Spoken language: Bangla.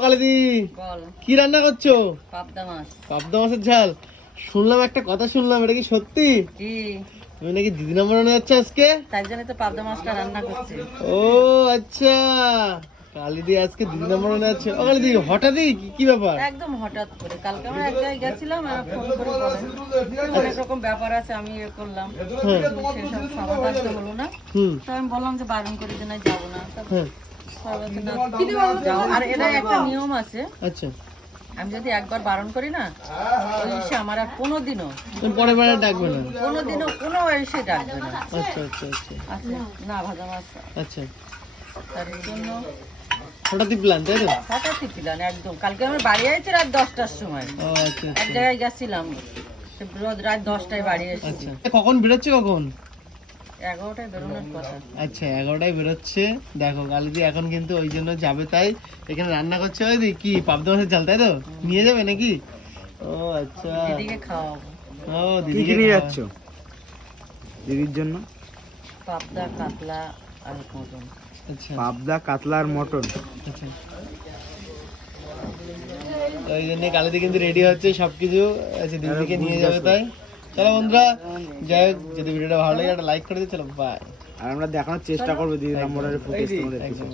কালিদি, বল। কি রান্না করছো? পাবদা মাছ। পাবদা মাছের ঝাল। শুনলাম একটা কথা, শুনলাম, এটা কি সত্যি? কি? তুমি নাকি দিদি নাম্বার আনতে যাচ্ছ আজকে? তাই জন্য তো পাবদা মাছটা রান্না করছি। ও আচ্ছা, কালিদি আজকে দিদি নাম্বার আনতে যাচ্ছে। ও কালিদি, হঠাৎই কি ব্যাপার? একদম হঠাৎ করে কালকে আমরা এক জায়গায় গেছিলাম, আর ফোন করে বলেন অনেক রকম ব্যাপার আছে, আমি ইয়ে করলাম, হ্যাঁ। সেসব সমাধান তো হলো না। হুম। তো আমি বললাম যে বারণ করে যে না যাবো না। তা হ্যাঁ। সবাই বলছে, না, যাও। আর এটা একটা নিয়ম আছে, আচ্ছা, আমি যদি একবার বারণ করি না, ওই এসে আমার আর কোনোদিনও তুমি পরের বারে ডাকবে না? কোনোদিনও কোনো এসে ডাকবে না। আচ্ছা আচ্ছা আচ্ছা আচ্ছা, না ভাজা মাছ। আচ্ছা, তার জন্য হঠাৎই প্ল্যান, তাই তো? হঠাৎই ছিলাম একদম। কালকে আমি বাড়ি আইছি রাত 10টার সময়, ও আচ্ছা এক আচ্ছা জায়গায় গেছিলাম, রোজ রাত 10টায় বাড়ি এসেছি। আচ্ছা। কখন বেরোচ্ছে কখন? 11টায় বেরোনোর কথা। আচ্ছা, 11টায় বেরোচ্ছে। দেখো কালিদি এখন কিন্তু ওই জন্য যাবে, তাই এখানে রান্না করছে। ওই দি কি পাবদা মাছের ঝাল, তাই তো? নিয়ে যাবে নাকি? ও আচ্ছা, দিদিকে খাওয়াবো। ও কি দিদিকে কি নিয়ে খাওয়া- যাচ্ছ দিদির জন্য? পাবদা, কাতলা আর মটন। আচ্ছা পাবদা, কাতলা আর মটন। আচ্ছা, তো ওই জন্য কালিদি কিন্তু রেডি হচ্ছে সবকিছু। আচ্ছা, দিদিকে নিয়ে যাবে, তাই চলো বন্ধুরা, যাই হোক, যদি ভিডিওটা ভালো লাগে একটা লাইক করে দিও। চলো বাই। আর আমরা দেখানোর চেষ্টা করবো দিদি নম্বরের ফুটেজ তোমাদের। একদম।